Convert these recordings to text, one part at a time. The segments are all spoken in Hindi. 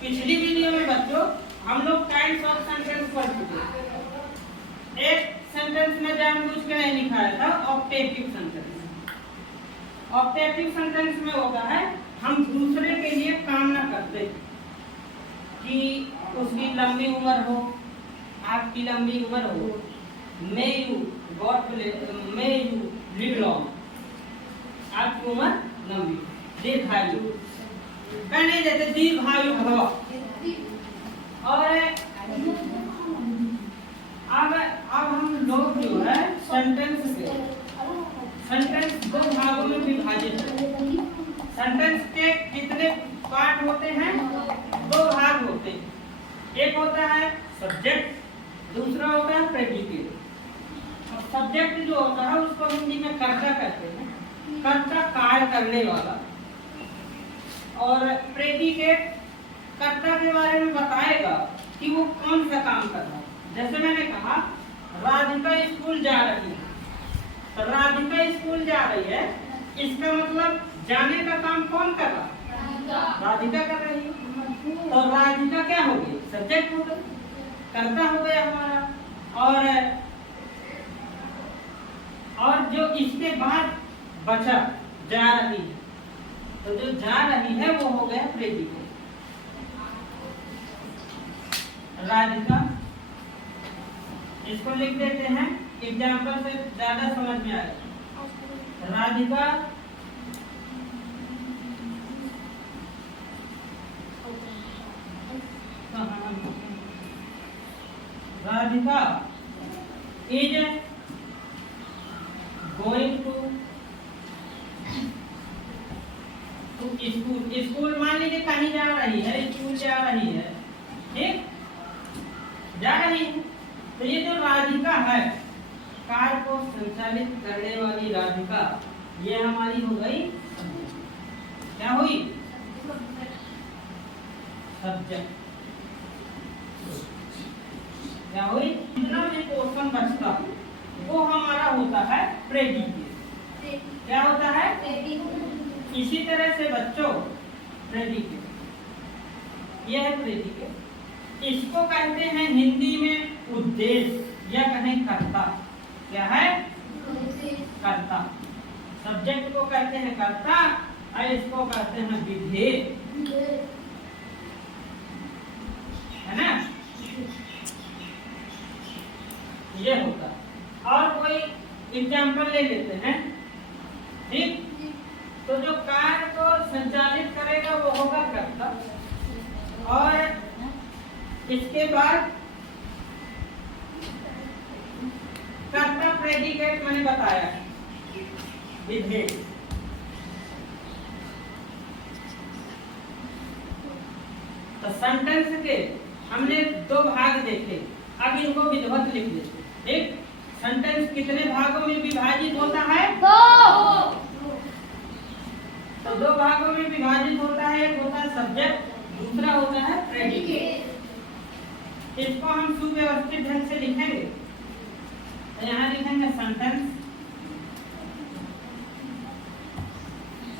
पिछली वीडियो में बच्चों हम लोग काइंड्स ऑफ सेंटेंस पढ़ चुके हैं। एक सेंटेंस में जानबूझ के नहीं लिखाया था ऑप्टेटिव सेंटेंस। ऑप्टेटिव सेंटेंस में होता है हम दूसरे के लिए कामना करते कि उसकी लंबी उम्र हो, आपकी लंबी उम्र हो, मे यू लिव लॉन्ग, आपकी उम्र लंबी, दीर्घायु कहने देते दीर्घायु भव। और अब हम लोग जो है सेंटेंस दो भागों में विभाजित है। सेंटेंस के कितने पार्ट होते हैं? दो भाग होते हैं। एक होता है सब्जेक्ट, दूसरा होता है प्रेडिकेट। सब्जेक्ट जो होता है उसको हिंदी में कर्ता कहते हैं, कर्ता कार्य करने वाला। और प्रेडिकेट कर्ता के बारे में बताएगा कि वो कौन सा काम कर रहा है। जैसे मैंने कहा राधिका स्कूल जा रही है, तो राधिका स्कूल जा रही है, इसका मतलब जाने का काम कौन कर रहा है? राधिका कर रही है। तो राधिका क्या हो गई? सब्जेक्ट हो गई, कर्ता हो गया हमारा। और जो इसके बाद बचा जा रही है, तो जो जा रही है वो हो गया प्रेडिकेट। राधिका, इसको लिख देते हैं एग्जाम्पल से ज्यादा समझ में आएगा। Radhika is going to school. School मान लीजिए कहीं जा रही है, स्कूल जा रही है, ठीक, जा रही है। तो ये जो राधिका है, कार को संचालित करने वाली राधिका, ये हमारी हो गई, क्या हुई? सब्जेक्ट। क्या हुई? जितना भी पोर्शन बचता वो हमारा होता है प्रेडिकेट। क्या होता है? इसी तरह से बच्चों प्रेडिकेट, यह है प्रेडिकेट। इसको कहते हैं हिंदी में उद्देश्य या कहें कर्ता। क्या है? कर्ता। सब्जेक्ट को कहते हैं कर्ता और इसको कहते हैं विधेय, है ना? ये होता। और कोई एग्जाम्पल ले लेते हैं, ठीक। तो जो कार्य को संचालित करेगा वो होगा कर्ता, और इसके बाद कर्ता प्रेडिकेट मैंने बताया, विधेय। तो सेंटेंस के हमने दो भाग देखे, अब इनको विधिवत लिख देते। ठीक, सेंटेंस कितने भागों में विभाजित होता है? दो। तो दो भागों में विभाजित होता है, एक होता है सब्जेक्ट, दूसरा होता है प्रेडिकेट। इसको हम सुव्यवस्थित ढंग से लिखेंगे। तो यहाँ लिखेंगे सेंटेंस।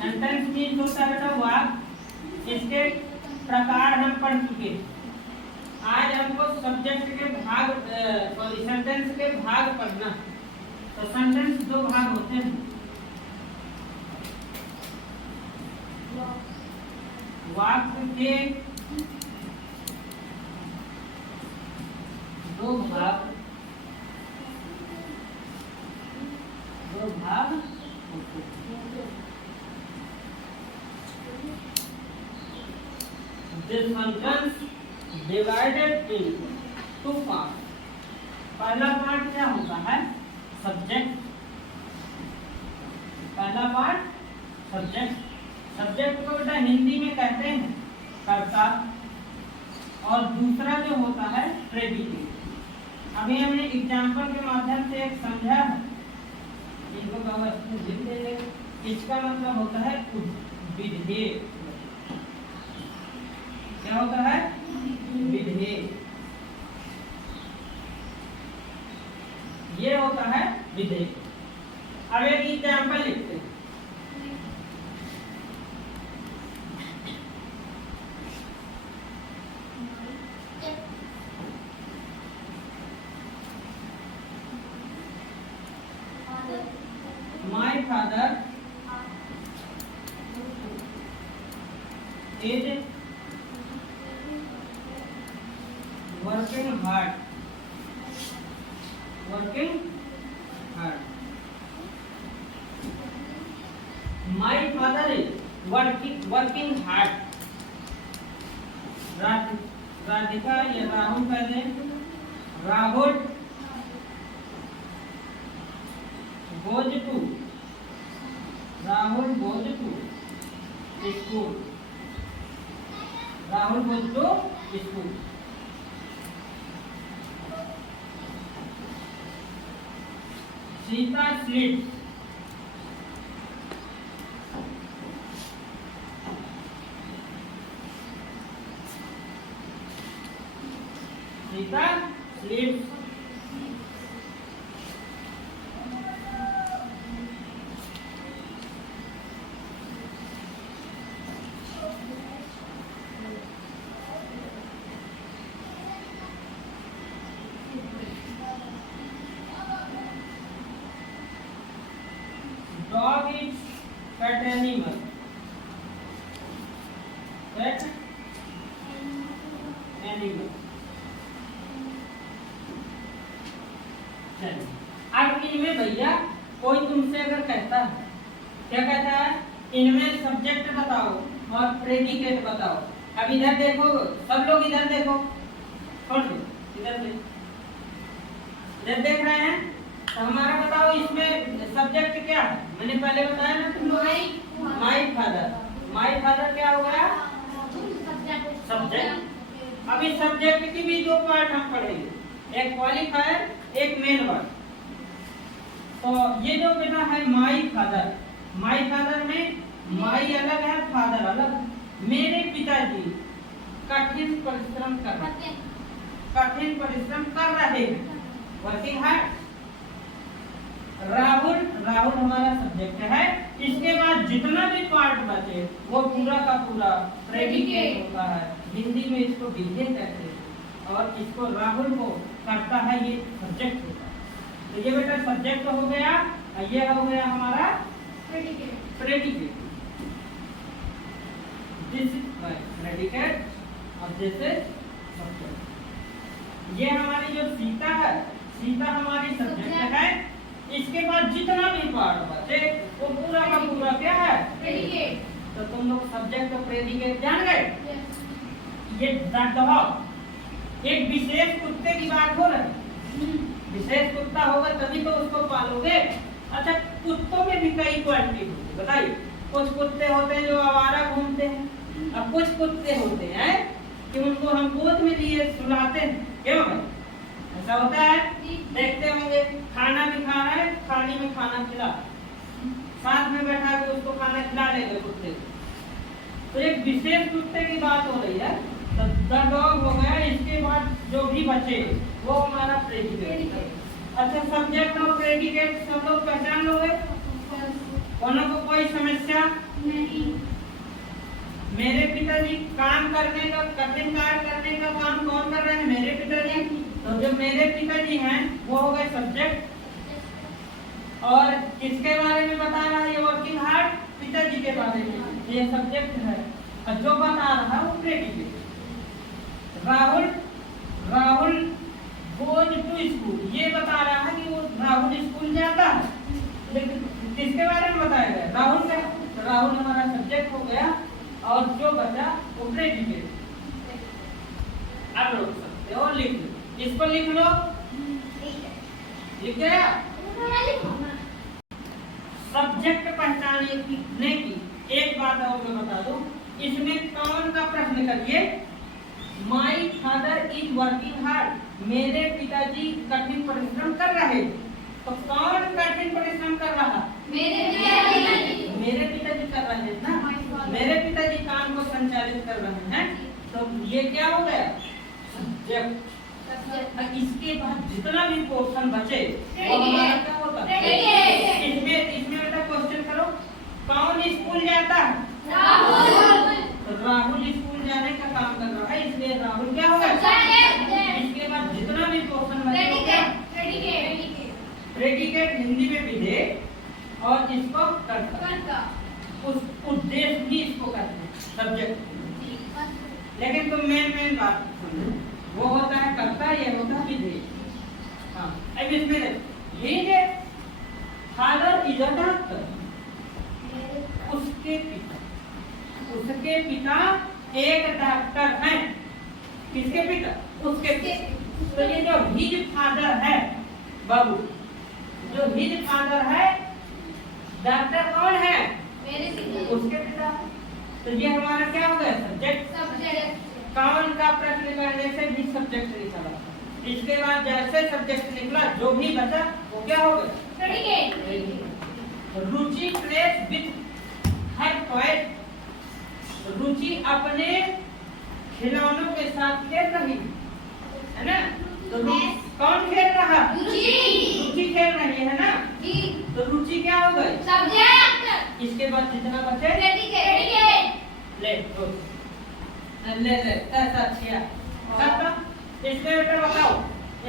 सेंटेंस मीन्स होता है वाक्य। इसके प्रकार हम पढ़ चुके। आज हमको सब्जेक्ट के भाग, सॉरी सेंटेंस के भाग पढ़ना। तो सेंटेंस दो भाग होते हैं, वाक्य के दो भाग होते हैं। This sentence divided into two parts. पहला पार्ट क्या होता है? सब्जेक्ट। पहला पार्ट सब्जेक्ट। सब्जेक्ट को बेटा हिंदी में कहते हैं कर्ता, और दूसरा जो होता है प्रेडिकेट। अभी हमने एग्जाम्पल के माध्यम से एक समझा है, इनको लिख देंगे। इसका मतलब होता है विधेय। क्या होता है? विधेय। ये होता है विधेय। अब एक एग्जाम्पल लिखते हैं। Working hard, working hard. My father is working hard. Radhika या राहुल पहले, Rahul goes to, Rahul goes to school, Rahul goes to school. Sita sleeps, Sita sleeps. Dog is pet animal. Pet animal. अब इनमें भैया कोई तुमसे अगर कहता है, क्या कहता है, इनमें सब्जेक्ट बताओ और प्रेडिकेट बताओ। अब इधर देखो, सब लोग इधर देखो, छोड़ दो, इधर देख रहे हैं। तो हमारा बताओ इसमें सब्जेक्ट क्या है? मैंने पहले बताया ना तुम लोग, माय फादर। माय फादर क्या हो गया? सब्जेक्ट। अभी सब्जेक्ट की भी दो पार्ट हम पढ़ेंगे, एक क्वालिफायर, एक मेन वर्ड। तो ये जो बेटा है माय फादर, माय फादर में माय अलग है, फादर अलग। मेरे पिताजी कठिन परिश्रम कर रहे हैं, वर्किंग हार्ड। राहुल हमारा सब्जेक्ट है। इसके बाद जितना भी पार्ट बचे वो पूरा का पूरा प्रेडिकेट होता है। हिंदी में इसको विधेय कहते हैं और इसको राहुल को करता है, ये सब्जेक्ट होता है। तो ये बेटा सब्जेक्ट हो गया, ये हो गया हमारा प्रेडिकेट। दिस इज प्रेडिकेट और दिस इज सब्जेक्ट। ये हमारी जो सीता है, सीता हमारी सब्जेक्ट है। इसके बाद जितना भी पार्ट बचे वो पूरा का पूरा क्या है? प्रेडिकेट। तो तुम लोग सब्जेक्ट और प्रेडिकेट जान गए। ये डॉग, एक विशेष कुत्ते की बात हो रही है। विशेष कुत्ता होगा तभी तो उसको पालोगे। अच्छा, कुत्तों में भी कई क्वालिटी होती है, बताइए। कुछ कुत्ते होते हैं जो आवारा घूमते हैं, अब कुछ कुत्ते होते हैं कि उनको हम गोद में लिए सुलाते हैं। क्यों भाई? ऐसा होता है, देखते होंगे। खाना भी खा रहा है, थाली में खाना खिला, साथ में बैठा के उसको खाना खिला लेंगे कुत्ते को। तो एक विशेष कुत्ते की बात हो रही है। तो द डॉग हो गया। इसके बाद जो भी बचे वो हमारा प्रेडिकेट। अच्छा, सब्जेक्ट और प्रेडिकेट सब लोग पहचान लोगे? कोनो को कोई समस्या नहीं? मेरे पिताजी काम करने का, कठिन कार्य करने का काम कौन कर रहे हैं? मेरे पिताजी। तो जो मेरे पिताजी हैं वो हो गए सब्जेक्ट। और किसके बारे में बता रहा है? ये वर्किंग हार्ड, पिताजी के बारे में, ये सब्जेक्ट है। और जो बता रहा है वो predicate. Rahul goes to school, ये बता रहा है कि वो राहुल स्कूल जाता है। लेकिन किसके बारे में बताया गया? राहुल का। तो राहुल हमारा सब्जेक्ट हो गया और जो बचा वो प्रेडिकेट। अब रोक सकते हो, लिख लो, इसको लिख लो। लिख गया? सब्जेक्ट पहचानने की एक बात और मैं बता दूं, इसमें कौन का प्रश्न करिए? My father is working hard, मेरे पिताजी कठिन परिश्रम कर रहे। तो कौन कठिन परिश्रम कर रहा? मेरे पिताजी कर रहे हैं ना। मेरे पिताजी काम को संचालित कर रहे हैं। तो ये क्या हो गया? सब्जेक्ट। इसके बाद जितना भी पोर्शन बचे वो हमारा क्या होता है? इसमें बेटा क्वेश्चन करो, कौन स्कूल जाता है? राहुल स्कूल जाने का काम कर रहा है, इसलिए राहुल क्या होगा? इसके बाद जितना भी पोर्शन बचे प्रेडिकेट, हिंदी में विधेय, और इसको कर्ता, उस उद्देश्य भी इसको करते हैं सब्जेक्ट। लेकिन तुम मेन बात समझो, वो होता है कर्ता, ये होता है विधेय। हाँ, अब इसमें his father is a doctor, उसके पिता एक डॉक्टर हैं। किसके पिता? उसके पिता। तो ये जो हिज फादर है बाबू, जो हिज फादर है, डॉक्टर कौन है? मेरे पिता। उसके पिता। तो ये हमारा क्या हो गया? सब्जेक्ट। कौन का प्रश्न करने से भी सब्जेक्ट निकला। इसके बाद जैसे सब्जेक्ट निकला, जो भी बचा वो क्या हो गया? Predicate. Ruchi place with her toy, Ruchi अपने खिलौनों के साथ खेल रही है ना। तो कौन खेल रहा? रुचि खेल रही है ना। तो रुचि क्या हो गई? सब्जेक्ट। इसके बाद जितना बचे प्रेडिकेट। ले ले ऐसा किया। इसमें बेटा बताओ,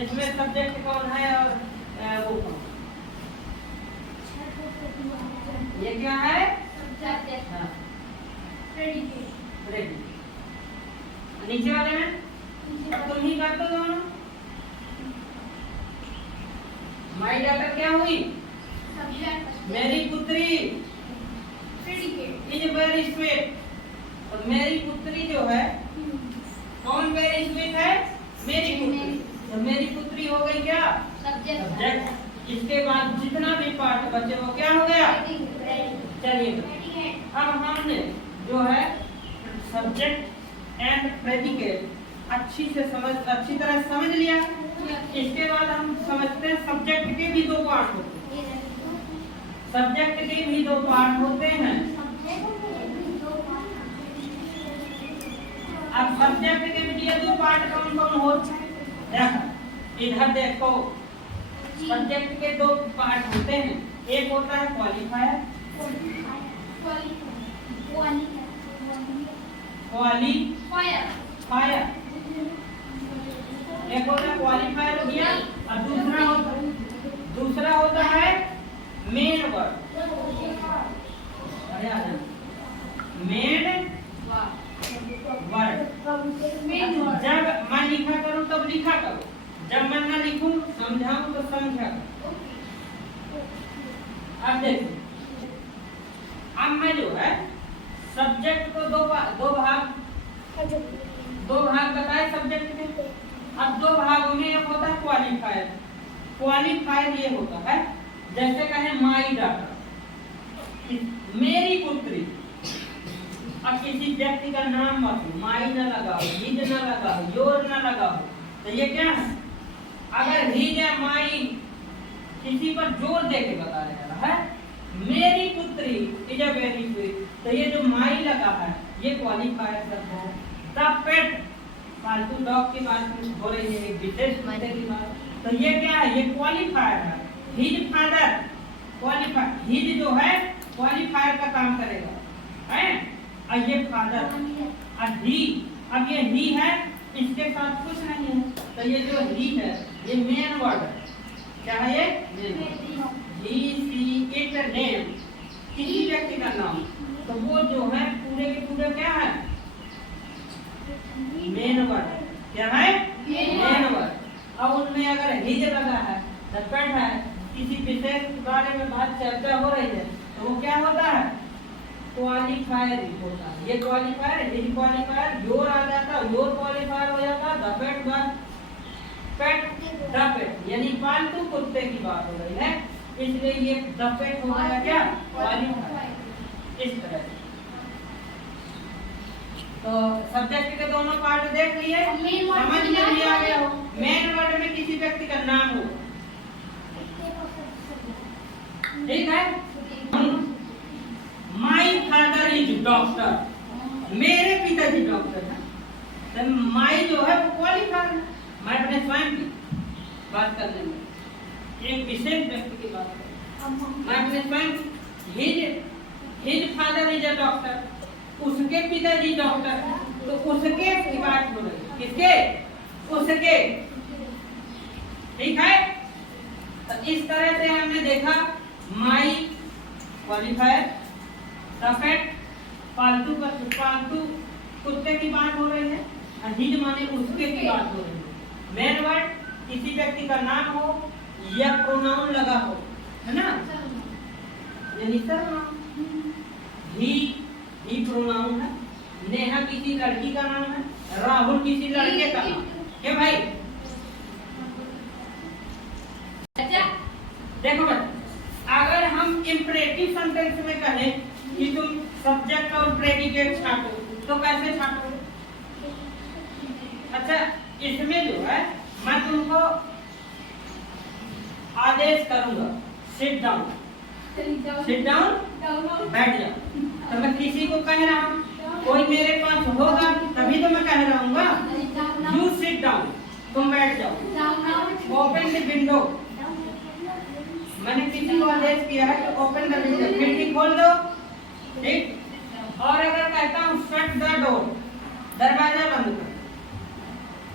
इसमें सब्जेक्ट कौन है और वो कौन? ये क्या है? सब्जेक्ट। हाँ, प्रेडिकेट। नीचे वाले में अब तुम ही कर दो दोनों। माई डॉटर क्या हुई? सब्जेक्ट। मेरी पुत्री प्रेडिकेट। Is very sweet. और मेरी पुत्री जो है, कौन वेरी स्वीट है? मेरी पुत्री। तो मेरी पुत्री हो गई क्या? सब्जेक्ट। इसके बाद जितना भी पार्ट बचे वो क्या हो गया? चलिए अब हमने जो है सब्जेक्ट एंड प्रेडिकेट अच्छी तरह समझ लिया। इसके बाद हम समझते हैं सब्जेक्ट के भी दो पार्ट होते हैं। सब्जेक्ट के भी दो पार्ट होते हैं। अब सब्जेक्ट के भी ये दो पार्ट कौन कौन होते हैं? इधर देखो, सब्जेक्ट के दो पार्ट होते हैं। एक होता है क्वालिफायर, क्वालिफायर। एक होता है क्वालिफायर हो गया, और दूसरा होता है मेन वर्ड। Main word. जब मैं लिखा करूं तब लिखा करो, जब मैं ना लिखूं समझाऊं तो समझा करो। अब देखो, अब मैं जो है सब्जेक्ट को दो भाग बताए सब्जेक्ट के। अब दो भागों में एक होता है क्वालिफायर। क्वालिफायर ये होता है, जैसे कहें माई डॉटर, मेरी पुत्री। अब किसी व्यक्ति का नाम मत लो, माई ना लगाओ, हिज ना लगाओ, योर ना लगाओ। तो ये क्या है? अगर हिज या माई किसी पर जोर दे के बताया जा रहा है, मेरी पुत्री इज अ वेरी स्वीट, तो ये जो माई लगा है ये क्वालिफायर शब्द है। द पेट, पालतू डॉग की बात हो रही है, एक विशेष मायने की बात। तो ये क्या है? ये क्वालिफायर है। His father, qualifier. हिज जो है क्वालिफायर का काम करेगा, है। और ये फादर, और ही, अब ये ही है, इसके साथ कुछ नहीं है। तो ये जो ही है ये मेन वर्ड है। क्या है ये? ही, सी, इट, नेम, किसी व्यक्ति का नाम। तो वो जो है पूरे के पूरे क्या है? Main word. क्या है? Main word. अब उनमें अगर हिज लगा है, द पेट है, किसी विशेष के बारे में बात चर्चा हो रही है, तो वो क्या होता है? क्वालिफायर होता है। ये क्वालिफायर, हिज क्वालिफायर, योर आ जाता, योर क्वालिफायर हो जाता, द पेट बात, पेट, द पेट, यानी पालतू कुत्ते की बात हो रही है, इसलिए ये द पेट हो गया क्या? क्वालिफायर। इस तरह से तो सब्जेक्ट के दोनों पार्ट देख लिए, समझ में भी आ गया हो। मेन वर्ड में किसी व्यक्ति का नाम हो, ठीक है। माई फादर इज डॉक्टर, मेरे पिताजी डॉक्टर है। तो माई जो है वो क्वालिफायर है। मैं अपने स्वयं की बात करने में, एक विशेष व्यक्ति की बात कर, मैं अपने स्वयं, his father is a doctor, उसके पिताजी डॉक्टर, तो उसके की बात हो रही है। किसके? उसके, ठीक है। तो इस तरह से हमने देखा माई क्वालिफायर, द पेट पालतू कुत्ते की बात हो रही है, हिज माने उसके की बात हो रही है। मेन वर्ड किसी व्यक्ति का नाम हो या प्रोनाउन लगा हो, है ना, यानी सर्वनाम। ही प्रोनाउन है, नेहा किसी लड़की का नाम है, राहुल किसी लड़के का नाम है भाई। देखो बच्चे, अगर हम इंपरेटिव सेंटेंस में कहें कि तुम सब्जेक्ट और प्रेडिकेट छांटो तो कैसे छांटो? अच्छा, इसमें जो है मैं तुमको आदेश करूंगा, सिट डाउन, सिट डाउन, बैठ जाओ। तो मैं किसी को कह रहा हूँ, कोई मेरे पास होगा तभी तो मैं कह रहा हूँ। यू सिट डाउन, तुम बैठ जाओ। ओपन द विंडो, मैंने किसी को आदेश किया है तो ओपन द विंडो, खिड़की खोल दो, ठीक। और अगर कहता हूँ शट द डोर, दरवाजा बंद कर,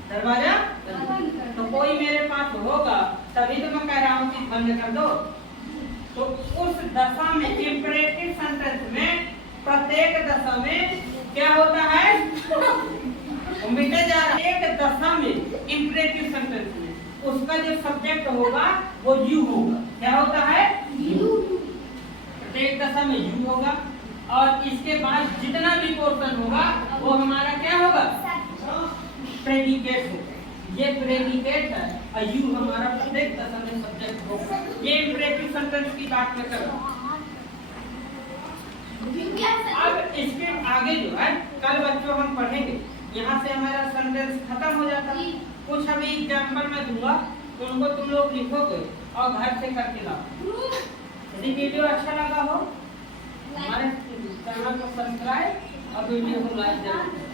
दरवाजा, तो कोई मेरे पास होगा तभी तो मैं कह रहा हूँ कि बंद कर दो। तो उस दशा में इंपरेटिव सेंटेंस में प्रत्येक दशा में क्या होता है? मिटे जा रहा है। एक दशा में इंपरेटिव सेंटेंस में उसका जो सब्जेक्ट होगा वो यू होगा। क्या होता है? यू। प्रत्येक दशा में यू होगा और इसके बाद जितना भी पोर्शन होगा वो हमारा क्या होगा? प्रेडिकेट होगा। ये प्रेडिकेट है और यू हमारा प्रत्येक दशा में सब्जेक्ट होगा। ये इंपरेटिव सेंटेंस की बात मैं कर रहा हूँ। अब इसके आगे जो है कल बच्चों हम पढ़ेंगे, यहाँ से हमारा सेंटेंस खत्म हो जाता है। कुछ अभी एग्जाम्पल मैं दूंगा, उनको तुम लोग लिखोगे और घर से करके लाओ। यदि वीडियो अच्छा लगा हो हमारे चैनल को सब्सक्राइब और वीडियो को लाइक जरूर।